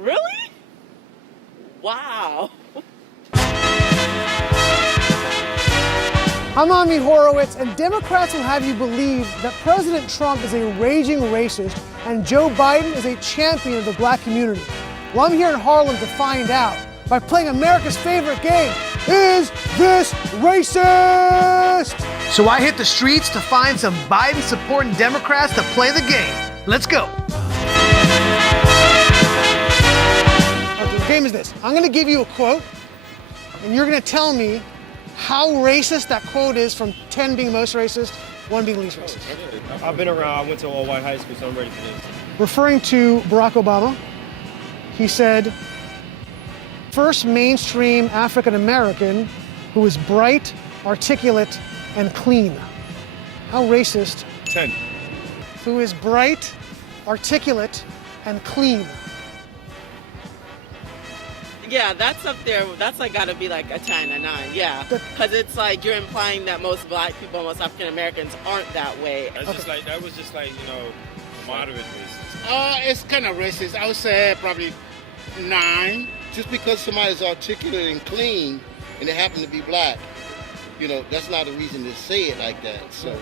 Really? Wow. I'm Ami Horowitz, and Democrats will have you believe that President Trump is a raging racist and Joe Biden is a champion of the black community. Well, I'm here in Harlem to find out by playing America's favorite game, Is This Racist? So I hit the streets to find some Biden-supporting Democrats to play the game. Let's go. Okay, the game is this. I'm gonna give you a quote, and you're gonna tell me how racist that quote is, from 10 being most racist, 1 being least racist. I've been around. I went to all-white high school, so I'm ready for this. Referring to Barack Obama, he said, first mainstream African American who is bright, articulate, and clean. How racist? 10. Who is bright, articulate, and clean. Yeah, that's up there. That's like gotta be like a 10, a 9. Yeah, because it's like you're implying that most black people, most African Americans aren't that way. That's just like that was just like moderate racist. It's kind of racist. I would say probably 9. Just because somebody's articulate and clean and they happen to be black, that's not a reason to say it like that. So,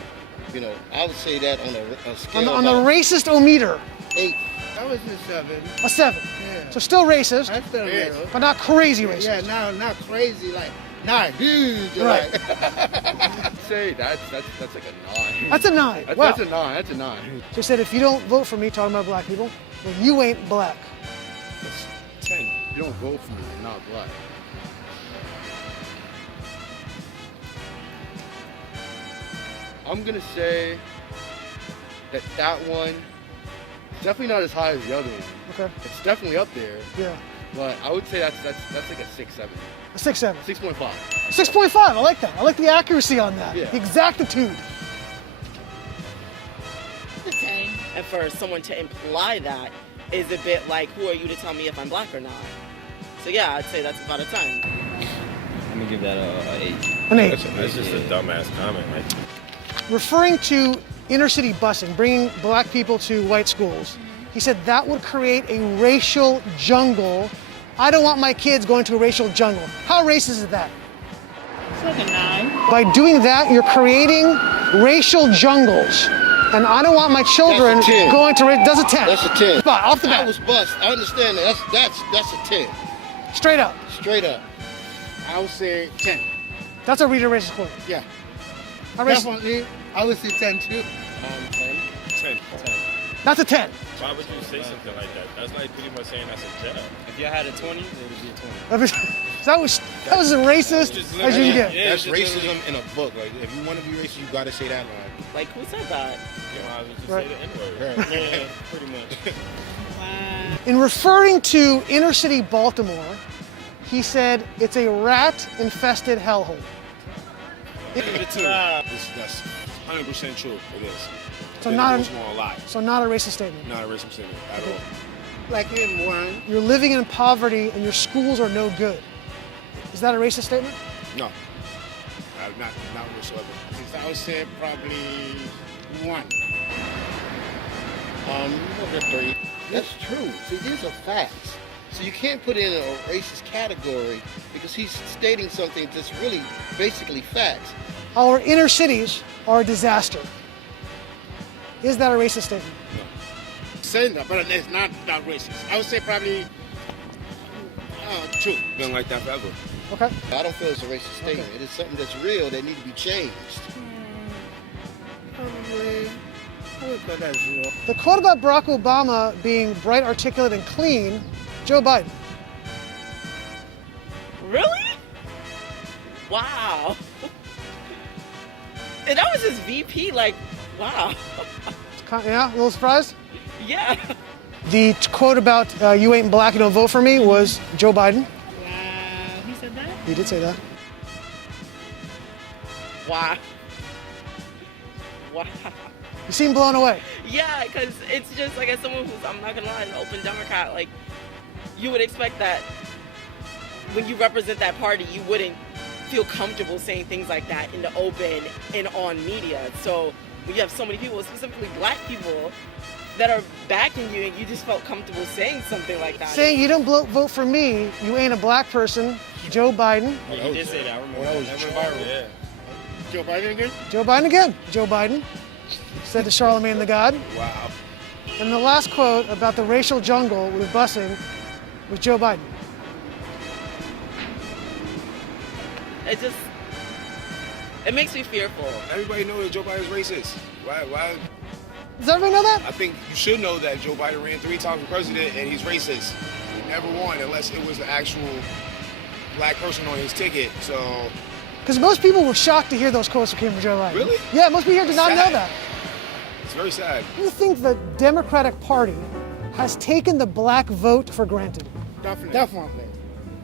I would say that on a scale On the racist-o-meter. 8. That was a 7. A 7. Yeah. So still racist, That's still Yeah. little. but not crazy racist. Yeah, not crazy, like not huge. Right. Say that's like a 9. That's a 9. That's, Wow. that's a 9. That's a 9. So he said, if you don't vote for me, talking about black people, then you ain't black. That's 10. You don't vote for me, you're not black. I'm gonna say that one is definitely not as high as the other one. Okay. It's definitely up there, Yeah. but I would say that's like a 6-7. A 6-7. 6.5. 6.5. I like that. I like the accuracy on that. Yeah. The exactitude. And for someone to imply that is a bit like, who are you to tell me if I'm black or not? So yeah, I'd say that's about a 10. I'm gonna give that a 8. An 8. That's just a dumbass comment, right? Referring to inner city busing, bringing black people to white schools, he said that would create a racial jungle. I don't want my kids going to a racial jungle. How racist is that? It's like a 9. By doing that, you're creating racial jungles. And I don't want my children That's a 10. going to that's a 10. That's a 10. But off the I bat, was bust. I understand that. That's a 10. straight up. Straight up. I would say 10. That's a reader racist quote. Yeah, How racist? definitely. I would say 10 too. 10. That's a 10. Why would you say something like that? That's like pretty much saying that's a jail. If y'all had a 20, it would be a 20. That was as racist as you can get. Yeah, That's just racism in a book. Like, if you want to be racist, you got to say that line. Like, who said that? You might as well just Right. say the N-word. Yeah, pretty much. In referring to inner city Baltimore, he said it's a rat-infested hellhole. That's 100% true. It is. So It not goes a, on a lot. so not a racist statement. Not a racist statement at all. Like him, 1. You're living in poverty and your schools are no good. Is that a racist statement? No. Not whatsoever. I would say probably 1. Number 3. That's true. See, these are facts. So you can't put it in a racist category because he's stating something that's really basically facts. Our inner cities are a disaster. Is that a racist statement? Saying that, but it's not racist. I would say probably 2. Been like that forever. Okay. I don't feel it's a racist statement. It is something that's real that needs to be changed. Probably. I would put that 0. The quote about Barack Obama being bright, articulate, and clean, Joe Biden. Really? Wow. And that was his VP, like, wow. Yeah, a little surprised? Yeah. The quote about you ain't black, you don't vote for me was Joe Biden. Wow, he said that? He did say that. Wow. Wow. You seem blown away. Yeah, because it's just like, as someone who's, I'm not gonna lie, an open Democrat, like, you would expect that when you represent that party, you wouldn't feel comfortable saying things like that in the open and on media. So when you have so many people, specifically black people, that are backing you, and you just felt comfortable saying something like that. Saying you don't vote for me, you ain't a black person, Joe Biden. Yeah, you did say that. I remember. That was that. viral. Yeah. Joe Biden again? Joe Biden again. Joe Biden said to Charlemagne the God. Wow. And the last quote about the racial jungle with busing was Joe Biden. It makes me fearful. Everybody knows that Joe Biden is racist. Why? Does everybody know that? I think you should know that Joe Biden ran 3 times for president and he's racist. He never won unless it was an actual black person on his ticket. So Because most people were shocked to hear those quotes that came from Joe Biden. Really? Yeah, most people here did not know Sad. that. it's very sad. Do you think the Democratic Party has taken the black vote for granted? Definitely.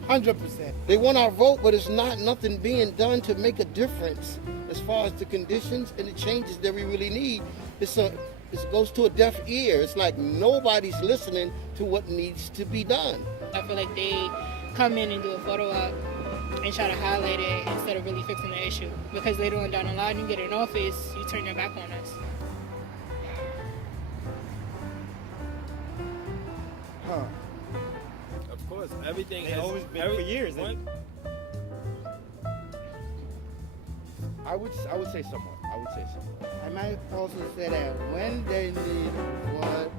100%. They want our vote, but it's nothing being done to make a difference as far as the conditions and the changes that we really need. It goes to a deaf ear. It's like nobody's listening to what needs to be done. I feel like they come in and do a photo op and try to highlight it instead of really fixing the issue. Because later on down the line, you get in office, you turn your back on us. Of course, everything has always been for years. I would say somewhat. I might also say that when they need what,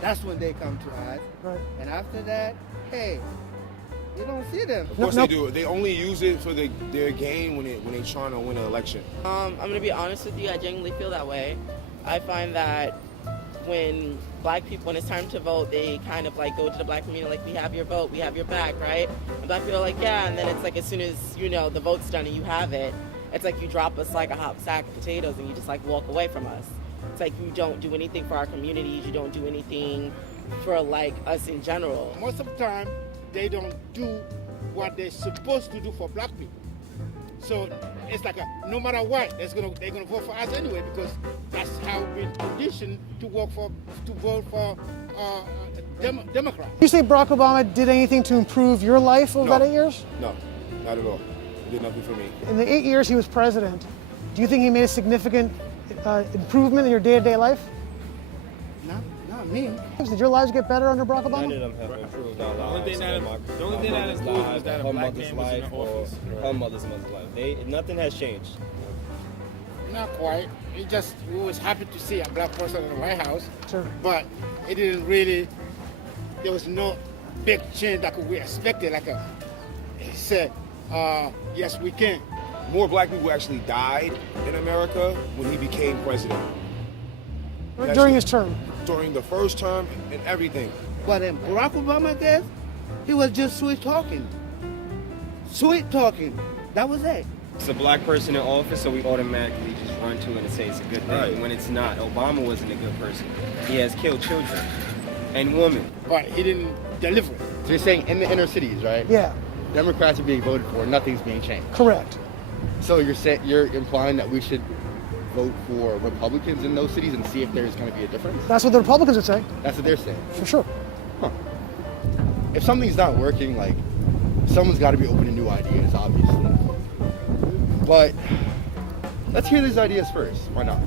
that's when they come to us. Right. And after that, hey, you don't see them. Of course they do. They only use it for their game when they're trying to win an election. I'm gonna be honest with you. I genuinely feel that way. I find that when black people, when it's time to vote, they kind of like go to the black community like, we have your vote, we have your back, right? And black people are like, yeah. And then it's like as soon as the vote's done and you have it, it's like you drop us like a hot sack of potatoes and you just like walk away from us. It's like you don't do anything for our communities. You don't do anything for like us in general. Most of the time, they don't do what they're supposed to do for black people. So it's like no matter what, they're gonna vote for us anyway because that's how we've been conditioned to vote for Democrats. You say Barack Obama did anything to improve your life over that 8 years? No, not at all. He did nothing for me. In the 8 years he was president, do you think he made a significant improvement in your day-to-day life? Not me. Did your lives get better under Barack Obama? None of them have improved our The only lives. thing that improved was that a her black mother's man was in life the or office. her mother's life. Nothing has changed. Not quite. We was happy to see a black person in the White House. Sure. But it didn't really. There was no big change that we expected. He said, yes, we can. More black people actually died in America when he became president. During his term? During the first term and everything. But in Barack Obama case, he was just sweet talking. Sweet talking. That was it. It's a black person in office, so we automatically just run to it and say it's a good thing Right. when it's not. Obama wasn't a good person. He has killed children and women. But he didn't deliver it. So you're saying in the inner cities, right? Yeah, Democrats are being voted for, nothing's being changed. correct. So you're implying that we should vote for Republicans in those cities and see if there's going to be a difference? That's what the Republicans would say, That's what they're saying. for sure. If something's not working, like, someone's got to be open to new ideas, obviously. But let's hear these ideas first. Why not?